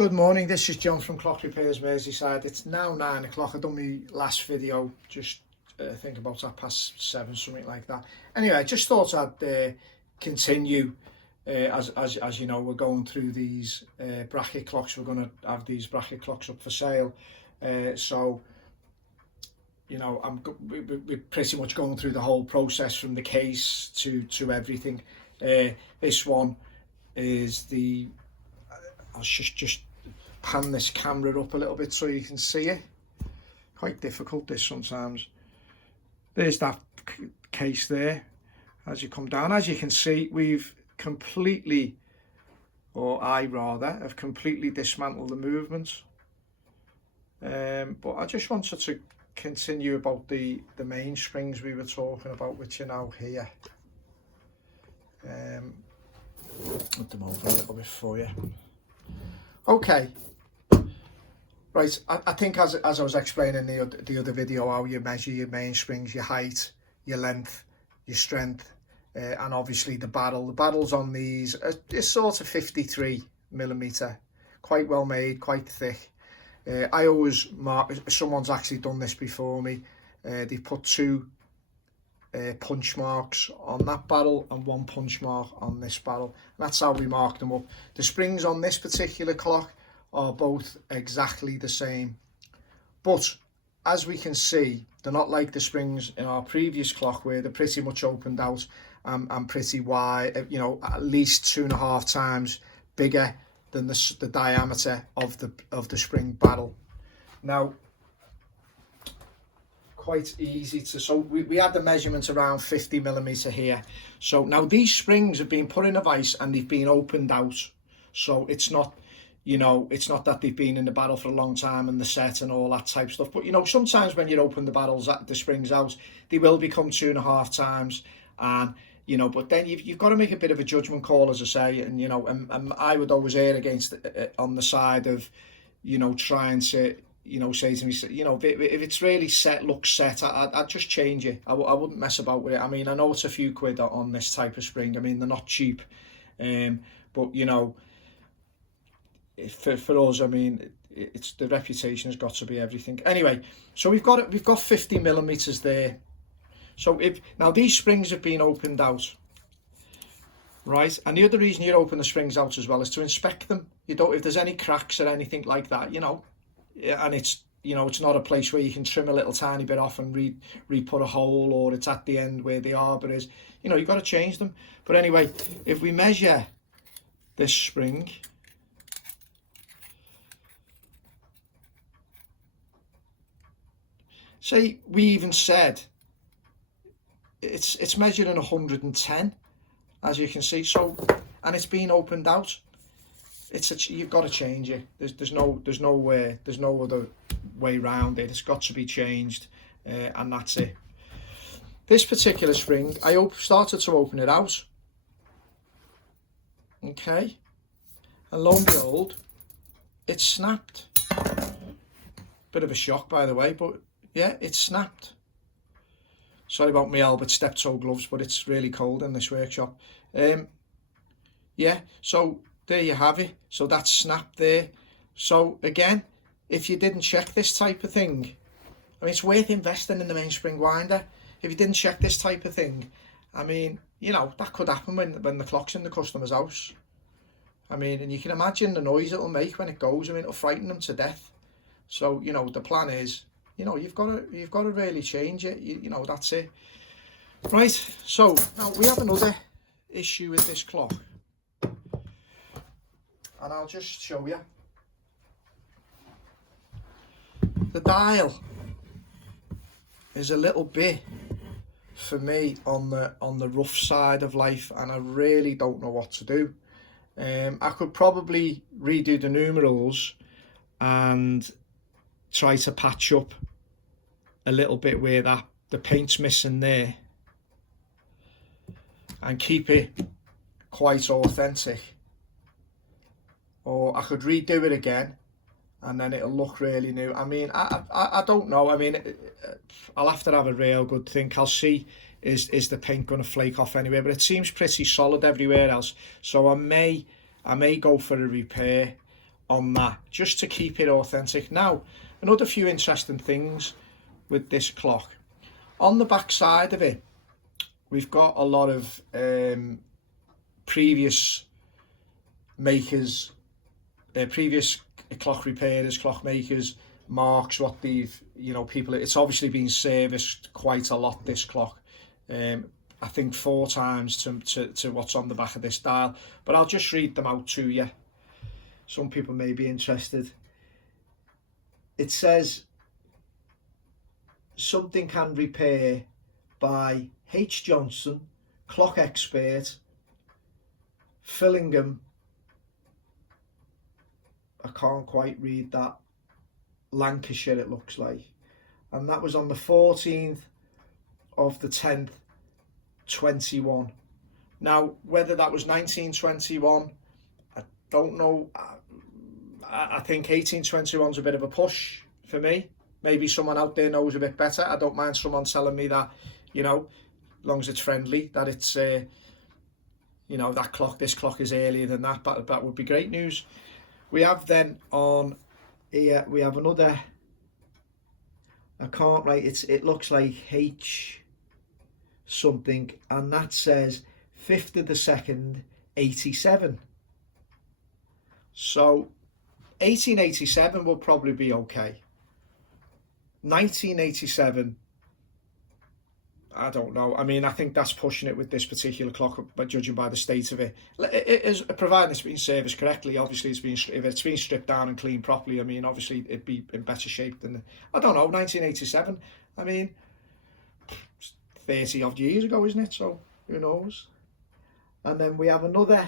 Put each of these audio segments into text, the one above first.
Good morning, this is John from Clock Repairs Merseyside. It's now 9 o'clock. I done my last video just I think about 7:30, something like that. Anyway, I just thought I'd continue as you know, we're going through these bracket clocks. We're going to have these bracket clocks up for sale, so you know, we're pretty much going through the whole process from the case to everything. This one is the, I'll just pan this camera up a little bit so you can see it. Quite difficult this sometimes. There's that case there. As you come down, as you can see, we've completely, or I rather, have completely dismantled the movements. But I just wanted to continue about the mainsprings we were talking about, which are now here. Put them over a little bit for you. Okay. Right, I think as I was explaining the other video, how you measure your mainsprings, your height, your length, your strength, and obviously the barrel. The barrels on these is sort of 53mm, quite well made, quite thick. I always mark, someone's actually done this before me, they put two punch marks on that barrel and one punch mark on this barrel. And that's how we mark them up. The springs on this particular clock are both exactly the same, but as we can see, they're not like the springs in our previous clock where they're pretty much opened out and pretty wide, you know, at least 2.5 times bigger than the diameter of the spring barrel. Now, quite easy to, so we had the measurement around 50mm here. So now these springs have been put in a vise and they've been opened out, so it's not, you know, it's not that they've been in the barrel for a long time and the set and all that type of stuff. But you know, sometimes when you open the barrels, the springs out, they will become 2.5 times, and you know, but then you've got to make a bit of a judgment call, as I say, and you know, and I would always err against on the side of, you know, trying to, you know, say to me, you know, if it's really set, looks set, I'd just change it. I wouldn't mess about with it. I mean, I know it's a few quid on this type of spring. I mean, they're not cheap, but you know, for us, I mean, it's the reputation has got to be everything. Anyway, so we've got 50mm there. So now these springs have been opened out, right? And the other reason you open the springs out as well is to inspect them. You don't, if there's any cracks or anything like that, you know, and it's, you know, it's not a place where you can trim a little tiny bit off and re-put a hole, or it's at the end where the arbor is. You know, you've got to change them. But anyway, if we measure this spring, say we even said it's measuring 110, as you can see. So, and it's been opened out. You've got to change it. There's no other way around it. It's got to be changed, and that's it. This particular spring, I started to open it out. Okay, and lo and behold, it snapped. Bit of a shock, by the way, but yeah, it snapped. Sorry about my Albert step-toe gloves, but it's really cold in this workshop. Yeah, so there you have it. So that's snapped there. So again, if you didn't check this type of thing, I mean, it's worth investing in the mainspring winder. If you didn't check this type of thing, I mean, you know, that could happen when the clock's in the customer's house. I mean, and you can imagine the noise it'll make when it goes. I mean, it'll frighten them to death. So, you know, the plan is, you know, you've got to really change it. You know, that's it. Right. So now we have another issue with this clock, and I'll just show you. The dial is a little bit, for me, on the rough side of life, and I really don't know what to do. I could probably redo the numerals and try to patch up a little bit where the paint's missing there, and keep it quite authentic. Or I could redo it again and then it'll look really new. I mean, I don't know. I mean, I'll have to have a real good think. I'll see, is the paint going to flake off anywhere, but it seems pretty solid everywhere else. So I may go for a repair on that, just to keep it authentic. Now, another few interesting things with this clock. On the back side of it, we've got a lot of previous makers, previous clock repairers, clock makers, marks, what they've, you know, people, it's obviously been serviced quite a lot, this clock. I think 4 times to what's on the back of this dial, but I'll just read them out to you. Some people may be interested. It says, something can repair by H. Johnson, clock expert, Fillingham, I can't quite read that, Lancashire it looks like, and that was on the 14th of the 10th 21. Now whether that was 1921, I don't know. I think 1821's a bit of a push for me. Maybe someone out there knows a bit better. I don't mind someone telling me that, you know, as long as it's friendly, that it's you know, that clock, this clock is earlier than that, but that would be great news. We have then on here, we have another, I can't write, it looks like H something, and that says 5th of the 2nd 87. So 1887 will probably be okay. 1987, I don't know. I mean, I think that's pushing it with this particular clock, but judging by the state of it, it is, providing it's been serviced correctly. Obviously, if it's been stripped down and cleaned properly, I mean, obviously it'd be in better shape than, I don't know, 1987. I mean, 30 odd years ago, isn't it? So who knows? And then we have another.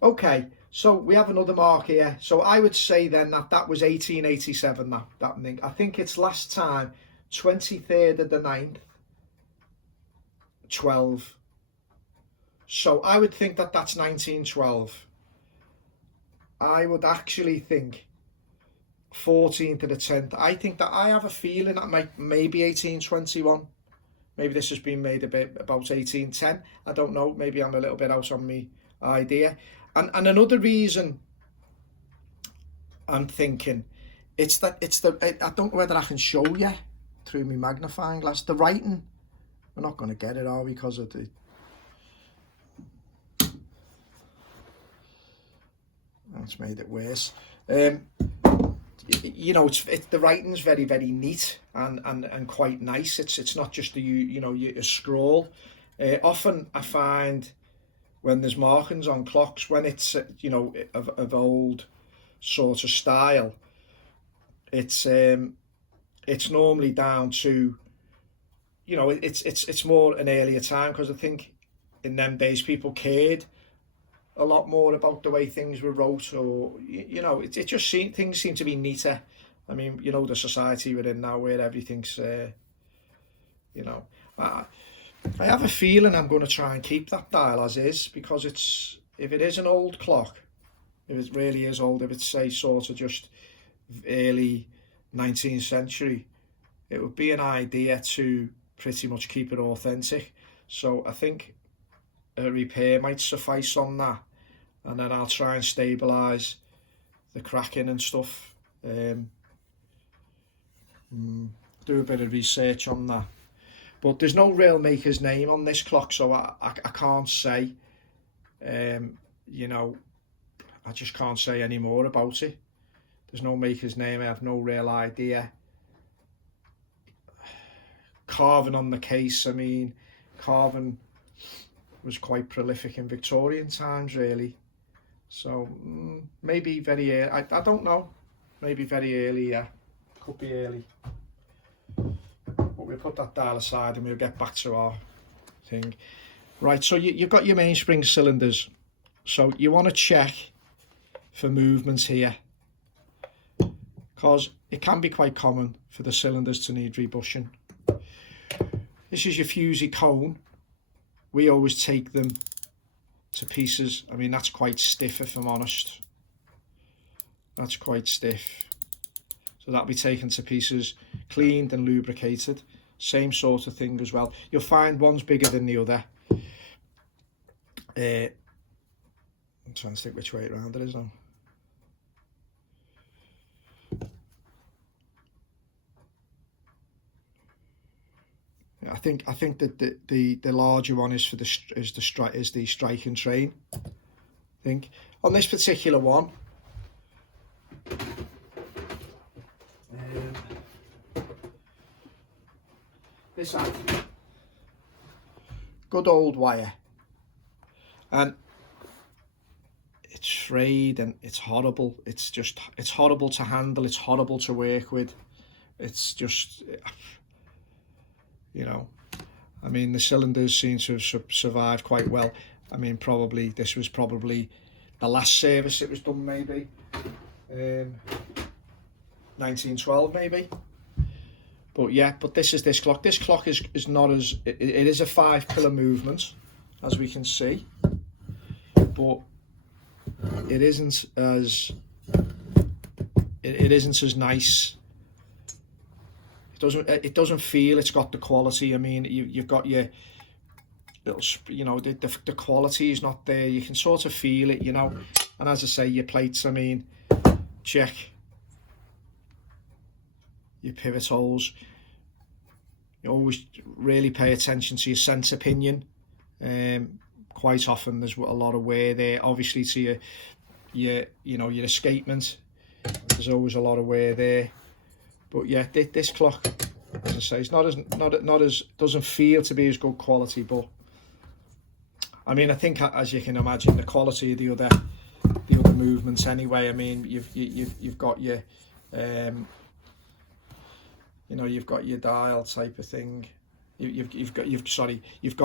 Okay, so we have another mark here. So I would say then that was 1887. That thing. I think it's last time 23rd of the 9th. 12. So I would think that that's 1912. I would actually think 14th of the 10th. I think that, I have a feeling that maybe 1821. Maybe this has been made a bit about 1810. I don't know. Maybe I'm a little bit out on me idea. And another reason I'm thinking, I don't know whether I can show you through my magnifying glass. The writing, we're not going to get it, are we? Because of the, that's made it worse. You know, the writing's very, very neat and quite nice. It's not just a scroll. Often I find when there's markings on clocks, when it's of old sort of style, it's normally down to, it's more an earlier time, because I think in them days people cared a lot more about the way things were wrote, or things seem to be neater. I mean, the society we're in now, where everything's I have a feeling I'm going to try and keep that dial as is, because if it is an old clock, if it really is old, if it's, say, sort of just early 19th century, it would be an idea to pretty much keep it authentic. So I think a repair might suffice on that, and then I'll try and stabilise the cracking and stuff. Do a bit of research on that. But there's no real maker's name on this clock, so I can't say, I just can't say any more about it. There's no maker's name, I have no real idea. Carving on the case, I mean, carving was quite prolific in Victorian times, really. So maybe very early, I don't know, maybe very early, yeah, could be early. But we'll put that dial aside and we'll get back to our thing. Right, so you've got your mainspring cylinders. So you want to check for movements here, because it can be quite common for the cylinders to need rebushing. This is your fusee cone. We always take them to pieces. I mean, that's quite stiff, if I'm honest. That's quite stiff. So that'll be taken to pieces, cleaned and lubricated. Same sort of thing as well. You'll find one's bigger than the other. I'm trying to think which way around it is now. I think that the larger one is for the strike and train. I think on this particular one, this had good old wire, and it's frayed and it's horrible. It's horrible to handle. It's horrible to work with. It's just, you know, I mean, the cylinders seem to have survived quite well. I mean, this was probably the last service it was done, maybe 1912 maybe. But yeah, but this clock. This clock is not as, it is a 5-pillar movement, as we can see, but it isn't as nice. It doesn't feel it's got the quality. I mean, you've got your little, you know, the quality is not there. You can sort of feel it, you know. And as I say, your plates, I mean, check your pivot holes. You always really pay attention to your centre pinion. Quite often there's a lot of wear there. Obviously to your escapement, there's always a lot of wear there. But yeah, this clock, as I say, it's not as doesn't feel to be as good quality. But I mean, I think, as you can imagine, the quality of the other movements anyway. I mean, you've got your you've got your dial type of thing. You've got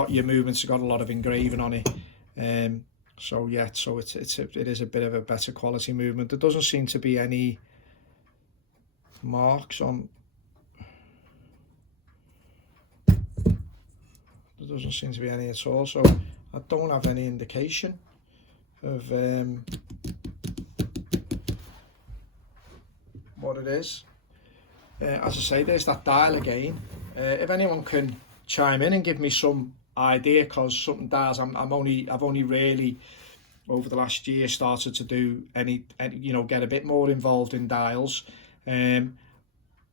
your movements have got a lot of engraving on it. So yeah, so it is a bit of a better quality movement. There doesn't seem to be any marks on. There doesn't seem to be any at all. So I don't have any indication of what it is. As I say, there's that dial again. If anyone can chime in and give me some idea, because something dials I've only really over the last year started to do any get a bit more involved in dials. It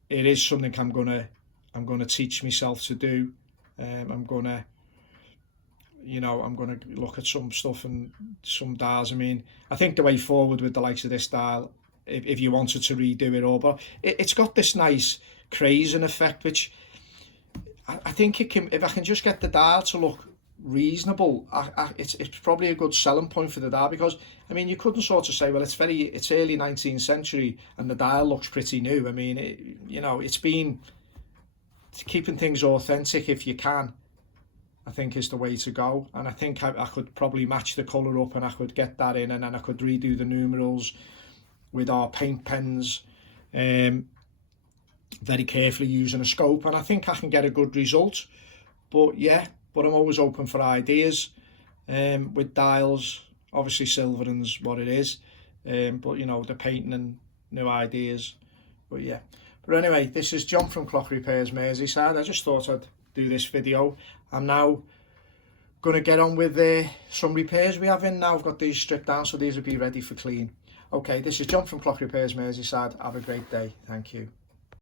is something I'm gonna teach myself to do. I'm gonna look at some stuff and some dials. I mean, I think the way forward with the likes of this dial, if you wanted to redo it all, but it's got this nice crazing effect, which I think it can. If I can just get the dial to look reasonable, it's probably a good selling point for the dial, because I mean, you couldn't sort of say, well, it's early 19th century and the dial looks pretty new. I mean, it's been keeping things authentic if you can, I think, is the way to go. And I think I could probably match the colour up and I could get that in, and then I could redo the numerals with our paint pens very carefully using a scope, and I think I can get a good result. But yeah, I'm always open for ideas with dials. Obviously silvering's what it is, but the painting and new ideas. But yeah, but anyway, this is John from Clock Repairs Merseyside. I just thought I'd do this video. I'm now going to get on with some repairs we have in now. I've got these stripped down, so these will be ready for clean. Okay, this is John from Clock Repairs Merseyside. Have a great day. Thank you.